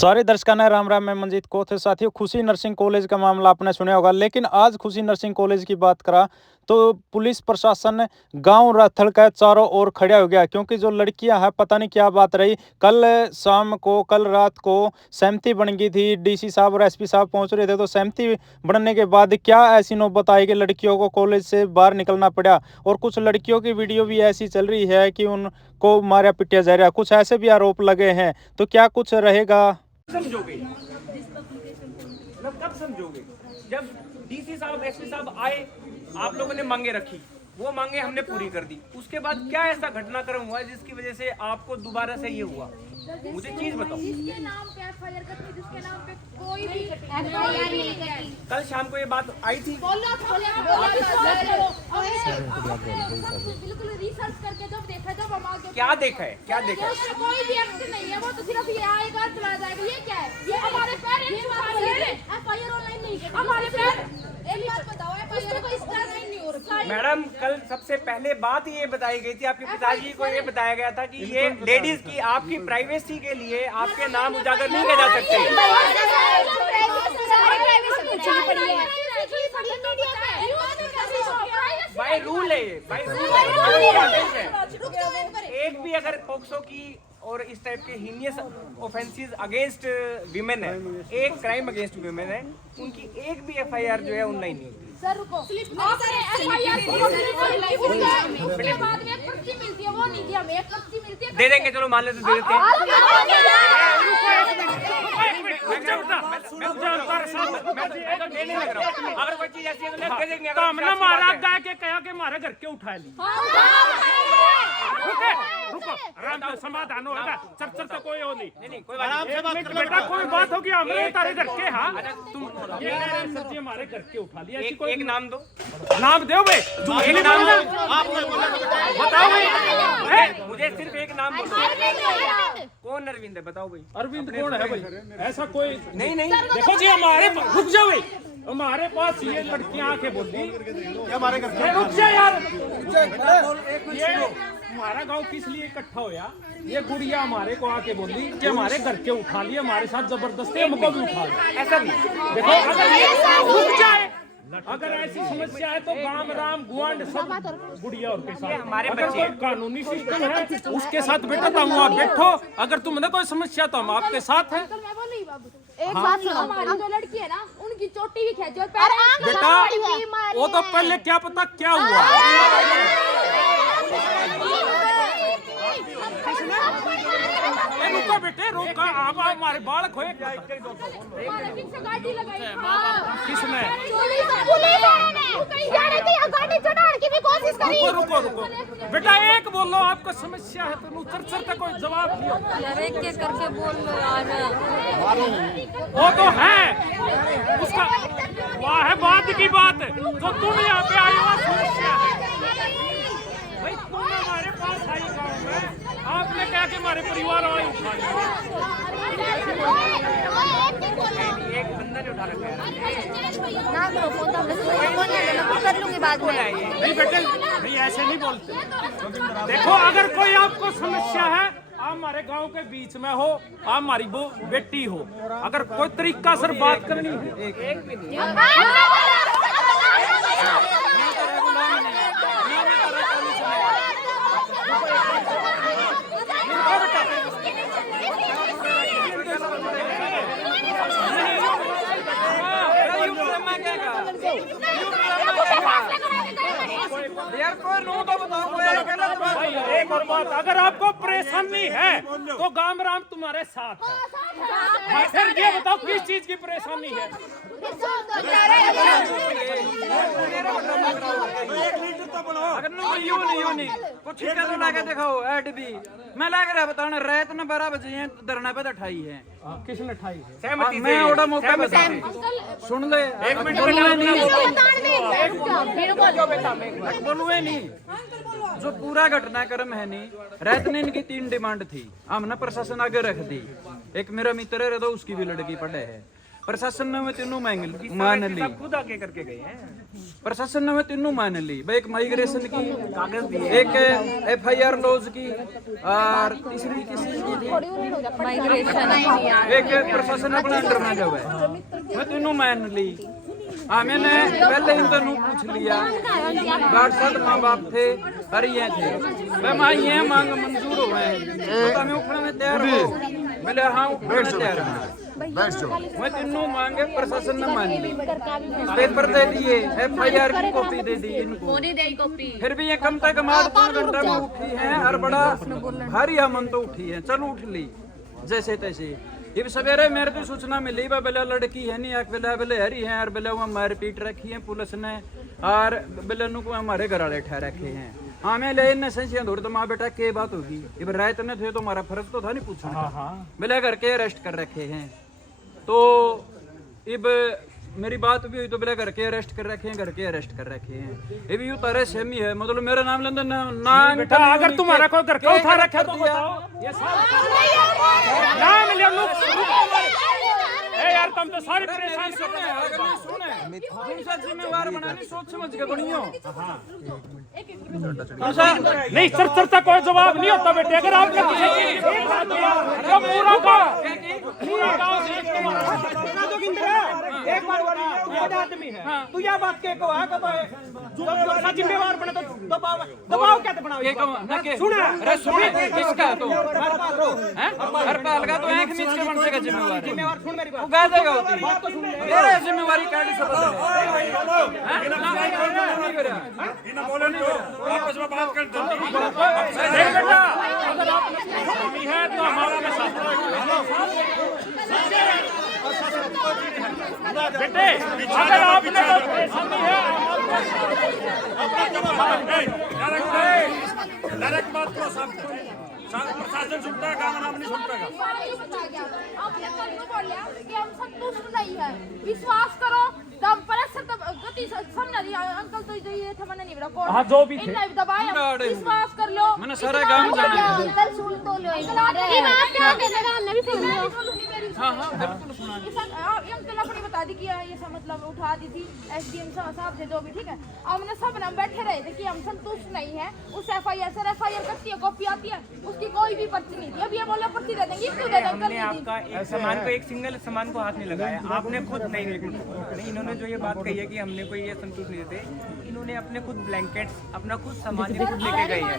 सारे दर्शकों ने राम राम। मैं मंजीत कोथ। साथियों, खुशी नर्सिंग कॉलेज का मामला आपने सुना होगा, लेकिन आज खुशी नर्सिंग कॉलेज की बात करा तो पुलिस प्रशासन गांव राथल का चारों ओर खड़ा हो गया, क्योंकि जो लड़कियां हैं पता नहीं क्या बात रही। कल रात को सहमति बन गई थी। डीसी साहब और एसपी साहब पहुंच रहे थे, तो सहमति बनने के बाद क्या ऐसी नौबत आई कि लड़कियों को कॉलेज से बाहर निकलना पड़ा। और कुछ लड़कियों की वीडियो भी ऐसी चल रही है कि उनको मारा पिटा जा रहा है। कुछ ऐसे भी आरोप लगे हैं, तो क्या कुछ रहेगा। समझोगे कब समझोगे? जब डीसी साहब एसपी साहब आए, आप लोगों ने मांगे रखी, वो मांगे हमने पूरी कर दी। उसके बाद क्या ऐसा घटनाक्रम हुआ जिसकी वजह से आपको दोबारा से ये हुआ? मुझे चीज बताओ। जिसके नाम पे एफआईआर करती, जिसके नाम पे कोई भी एफआईआर नहीं करती। कल शाम को ये बात आई थी। बिल्कुल रिसर्च करके जब देखा, जब हम आगे क्या देखा है, क्या देखा है? उसमें कोई भी एक्शन नहीं है, वो तो सिर्फ ये आएगा चला जाएगा। ये क्या है? ये हमारे पेरेंट्स एफआईआर ऑनलाइन नहीं करते। हमारे पेरेंट्स एक बात बताओ, एफआईआर को इस तरह नहीं हो रहा। मैडम, कल सबसे पहले बात ये बताई गई थी, आपके पिताजी को ये बताया गया था कि ये लेडीज की आपकी प्राइवेसी के लिए आपके नाम उजागर नहीं किए जा सकते। बाय रूल है, बाय रूल है। एक भी अगर पोक्सो की और इस टाइप के हीनियस ऑफेंसेस अगेंस्ट विमेन है, एक क्राइम अगेंस्ट विमेन है, उनकी एक भी एफआईआर जो है ऑनलाइन नहीं होती। सर रुको, आपने एफआईआर उसके बाद में एक पर्ची मिलती है, वो नहीं दी हमें। एक पर्ची मिलती है, दे देंगे, चलो मान लेते दे देते हैं। अगर कोई चीज ऐसी है तो दे देंगे। हमने मारा गाय के कहा के मारे घर के उठा ली। रुको आराम से, समाधान होगा। चर्चा तो कोई हो नहीं, कोई बात नहीं। बेटा कोई बात होगी, हमने तारे घर के। हाँ तुम ये सब्जी हमारे घर के उठा लिया। एक नाम दो, नाम दो भाई, एक नाम दो, बताओ भाई। मुझे सिर्फ एक नाम बोलो। कौन अरविंद है, बताओ भाई। अरविंद कौन है भाई? ऐसा कोई नहीं नहीं, देखो जी, हमारे रुक जाओ भाई। हमारे पास ये लड़कियां आके बोली हमारे घर, रुक जा यार। ये हमारा गांव किस लिए इकट्ठा होया? ये गुड़िया हमारे को आके बोली कि हमारे घर के उठा लिए, हमारे साथ जबरदस्ती हमको भी उठा लिया। ऐसा भी देखो, अगर ये रुक जाए, अगर ऐसी समस्या है तो गांव राम गुआंड सब गुड़िया और के साथ हमारे अगर बच्चे कोई कानूनी सिस्टम है उसके साथ बेटा तुम वहाँ बैठो। अगर तुमने कोई समस्या तो हम आपके साथ हैं। अंकल मैं बोली बाबू, एक बात सुनो, हमारी जो लड़की है ना, उनकी चोटी भी खेची और बेटा वो तो पहले क्या पता क्या हुआ। रुको बेटे, रोका। आप हमारे बालक हो। गाड़ी लगाई किसने? गाड़ी चढ़ाने की भी कोशिश करी। रुको रुको बेटा, एक बोलो। आपको समस्या है तो चर्चा का कोई जवाब नहीं होता। एक एक करके बोल लो यार। वो तो है उसका, वह है बात की बात। जो तुम यहाँ पे आई हो समस्या है भाई। तुम हमारे पास आई गाँव में, आपने कहा कि हमारे परिवार वाले उठा लिया। एक बंदा ने उठा रखा है। ना करो फोन, तो कर लूंगी बाद में। नहीं बेटे, नहीं ऐसे नहीं बोलते। देखो, अगर कोई आपको समस्या है, आप हमारे गांव के बीच में हो, आप हमारी बेटी हो, अगर कोई तरीका सर बात करनी है, एक भी नहीं। यार कोई नो तो बताओ। एक और बात, अगर आपको परेशानी है तो गांव राम तुम्हारे साथ है। फिर ये बताओ किस चीज की परेशानी है? कुछ तो लाके दिखाओ ऐड भी। मैं लाके रहा बताना, रात ने 12 बजे हैं, धरना पे ठाई है। किसने ठाई है? सहमति से। मैं ओड़ा मौका पे सुन ले। एक मिनट बोलुए नहीं। जो पूरा घटनाक्रम है नहीं, रात ने इनकी 3 डिमांड थी, हमने प्रशासन आगे रख दी। एक मेरा मित्र है तो उसकी भी लड़की पढ़े है, प्रशासन ने मैं तीनों मान मान ली, खुद आगे करके गए हैं। प्रशासन ने मैं तीनों मान ली भाई, एक माइग्रेशन की कागज दिए, एक FIR लॉज की और तीसरी किसी की थी माइग्रेशन एक प्रशासन अपना अंडर में जब है, मैं तीनों मान ली। हाँ मैंने पहले ही तेनों पूछ लिया, 8 माँ बाप थे और ये थे, मैं ये मांग मंजूर हो गए तो मैं उठने में तैयार हूँ, मैंने हाँ उठने में तैयार हूँ। मैं तीनों मांगे प्रशासन ने मान ली, पेपर दे दिए, FIR की कॉपी दे दी इनको, फिर भी ये कम से कम 8-3 घंटे में उठी है और बड़ा भारी हमन तो उठी है, चल उठ ली जैसे तैसे। ये सवेरे मेरे को सूचना मिली बेला लड़की है नहीं, बेला बेले हरी है और बेला वो मारपीट रखी है पुलिस ने और बेला को हमारे घर वाले ठहर रखे हैं। हाँ मैं ले इन संशय दौड़ तो माँ बेटा के बात होगी, अब रात ने थे तो हमारा फर्ज तो था नहीं पूछना, बेला घर के अरेस्ट कर रखे हैं। तो अब मेरी बात भी हुई तो बेला घर के अरेस्ट कर रखे हैं, घर के अरेस्ट कर रखे हैं। ये भी तारे सेमी है, मतलब मेरा नाम लेंदे ना बेटा अगर तुम्हारा कोई घर का उठा रखा तो बताओ, ये नाम ले लो। ए यार तुम तो सारे परेशान कर रहे हो, तुमसे जिम्मेवार बनानी सोच समझ के बनियो। नहीं सर का कोई जवाब नहीं होता बेटे, अगर आपने किसी चीज तो पूरा गाँव एक बार आदमी है तू यह बात के को है जो जिम्मेवार बने तो दबाव क्या बनाओ ये कहो ना के सुन अरे सुन किसका तो हर पाल का तो एक मीच के बन सके जिम्मेवार सुन मेरी बात गा देगा होती मेरे जिम्मेवारी काटी सब इन्हें बोले नहीं हो, आपस में बात कर जल्दी। बेटा अगर आपने कमी है तो हमारा में साथ बेटे, अगर आपने कोई परेशानी है डायरेक्ट बात करो, सब प्रशासन सुनता है, काम नाम नहीं सुनता है। आपने कल तो बोल लिया कि हम संतुष्ट नहीं है, विश्वास करो दम पर गति समझ रही अंकल तो ये था मैंने नहीं बड़ा कौन हाँ जो भी थे इन दबाया, विश्वास कर लो मैंने सारा गांव जाना है। अंकल सुन तो लो एक बार ये बात क्या कहने का हमने भी सुन लिया। हाँ हाँ बिल्कुल सुना। अंकल अपनी बता दी कि ऐसा मतलब उठा दी थी SDM साहब से जो भी, ठीक है। हमने सब ना बैठे रहे थे कि हम संतुष्ट नहीं है उस FIR से, FIR करती है कॉपी आती है उसकी कोई भी पर्ची नहीं थी, अब ये बोला पर्ची दे देंगे क्यों दे देंगे। हमने आपका एक सामान को एक सिंगल सामान को हाथ नहीं लगाया, आपने खुद नहीं, इन्होंने जो ये बात कही है कि हमने कोई ये संतुष्ट नहीं थे, इन्होंने अपने खुद ब्लैंकेट्स अपना खुद सामान खुद लेके गए हैं।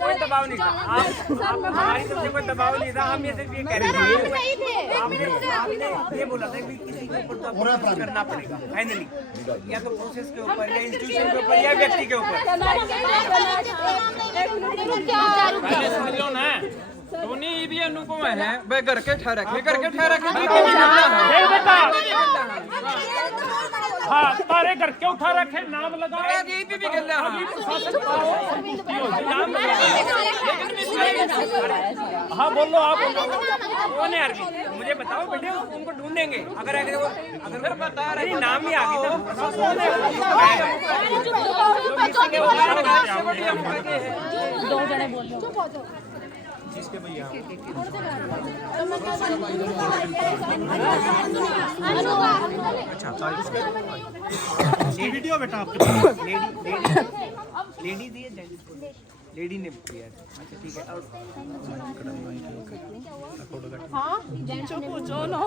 कोई दबाव नहीं था, आप हमारी तरफ से कोई दबाव नहीं था, हम ये सिर्फ ये कह रहे थे आपने ये बोला था कि किसी के ऊपर तो आपको करना पड़ेगा फाइनली, या तो प्रोसेस के ऊपर या इंस्टीट्यूशन के ऊपर या व्यक्ति के ऊपर। पहले सुन लो ना तो नहीं भी अनुपम है भाई घर के ठहरा के बेटा हाँ तारे घर के उठा रखे नाम लगा ये भी गल हाँ बोलो आप कौन है यार, मुझे बताओ बेटे, उनको ढूंढेंगे अगर अगर बता रहे नाम ही आ गया जिसके भैया वीडियो बेटा आपके लेडी दी है, लेडी ने किया। अच्छा ठीक है, और हाँ चुप हो जाओ ना,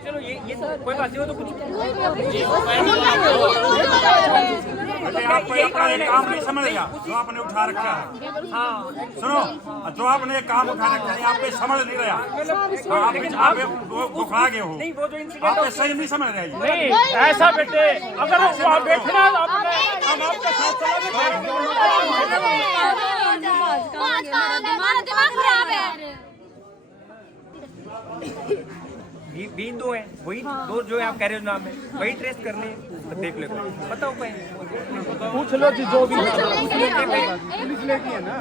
चलो ये कोई बात नहीं हो तो कुछ आपको अपना एक काम नहीं समझ गया जो आपने उठा रखा है। हाँ सुनो, जो आपने एक काम उठा रखा है आप पे समझ नहीं रहा, आप बुखला गए हो, आप पे सही नहीं समझ रहे। नहीं ऐसा बेटे, अगर आप बैठना हम आपके साथ दिमाग खराब है। बीन दो है वही दो जो आप कह रहे हो नाम है, वही ट्रेस कर ले देख ले बताओ कोई पूछ लो जी जो भी पुलिस लेके है ना।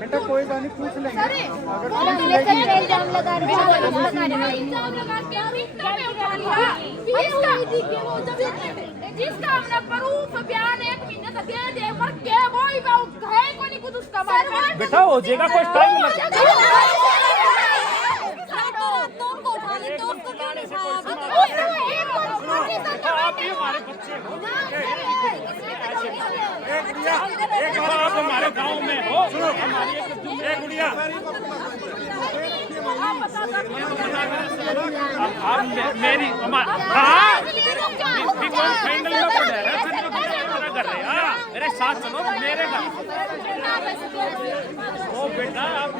बेटा कोई बात नहीं, पूछ लेंगे। अगर इल्जाम लगा रहे जिसका हमने प्रूफ बयान 1 महीने का दे दे पर के वो ही है कोई नहीं कुछ उसका बेटा हो जाएगा, कुछ टाइम आप ही हमारे बच्चे हो, आप हमारे गांव में हो, हमारी एक गुड़िया आप मेरी हाँ फाइनल में पड़ रहा है, कर रहे हैं मेरे साथ चलो मेरे घर। ओ बेटा आप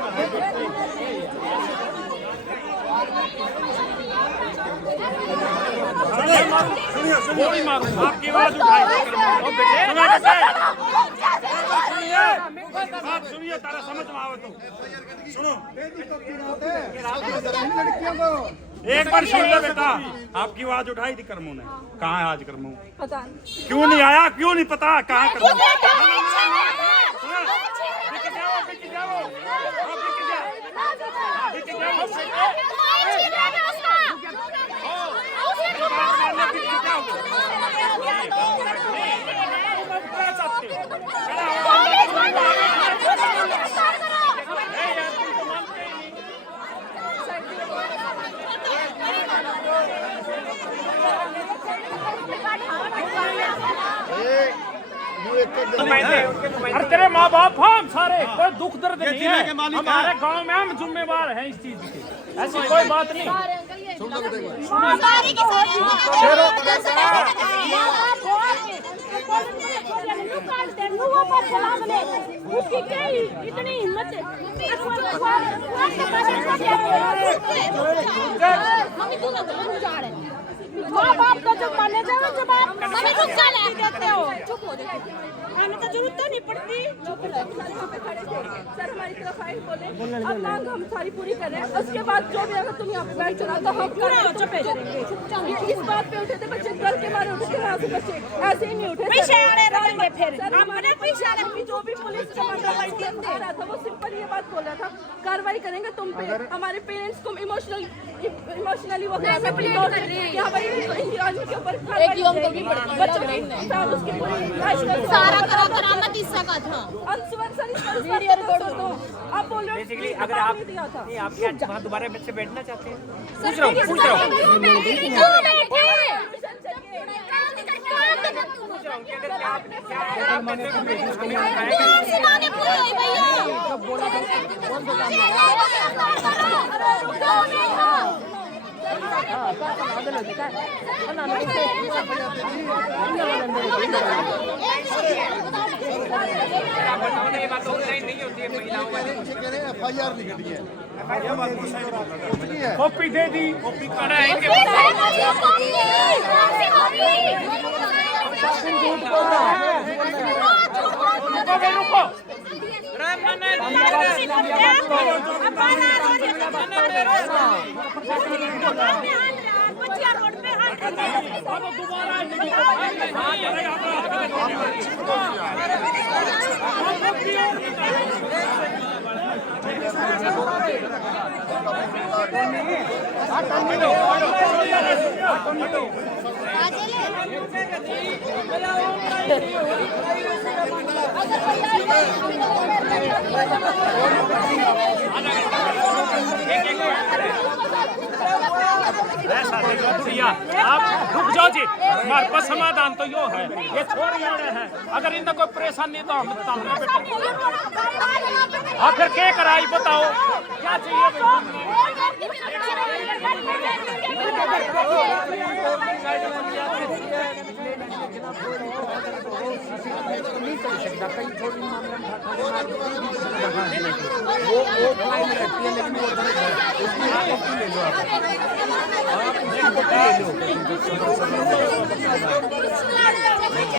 सुनिए आपकी आवाज उठाई। बात सुनिए, तारा समझ में आवे तो सुनो, एक बार सुन लो बेटा। आपकी आवाज उठाई थी करमू ने, कहाँ है आज करमू? पता नहीं क्यों नहीं आया, क्यों नहीं पता कहाँ करमू? अरे तेरे माँ बाप हम सारे कोई दुख दर्द नहीं है, हमारे गांव में हम जिम्मेवार हैं इस चीज की, ऐसी कोई बात नहीं। उसकी क्या इतनी हिम्मत है? माँ बाप का जब माने जाओ, जब आप देते हो चुप हो जाओ, हमें तो जरूरत तो नहीं पड़ती। सर हमारी तरफ आए बोले अब मांग हम सारी पूरी करें, उसके बाद जो भी अगर तुम यहाँ पे बैठ चुना तो हम करेंगे। इस बात पे उठे थे बच्चे, डर के मारे उठे थे, वहाँ से बच्चे ऐसे ही नहीं उठे। पीछे रहेंगे फिर जो भी पुलिस आ रहा था वो सिंपल ये बात बोल रहा था, कार्रवाई करेंगे तुम पे। हमारे पेरेंट्स को इमोशनली वो सारा करामत हिस्सा का था। आप बोल रहे बेसिकली अगर आप नहीं आप वहाँ दोबारा बच्चे बैठना चाहते हैं, पूछ रहा हूँ कॉपी दे दी, कॉपी आप रुक जाओ जी, हमारे पास समाधान तो यो है, ये छोड़ है, अगर इनका कोई परेशानी तो हम सामने बैठे और फिर क्या कराई बताओ क्या चाहिए।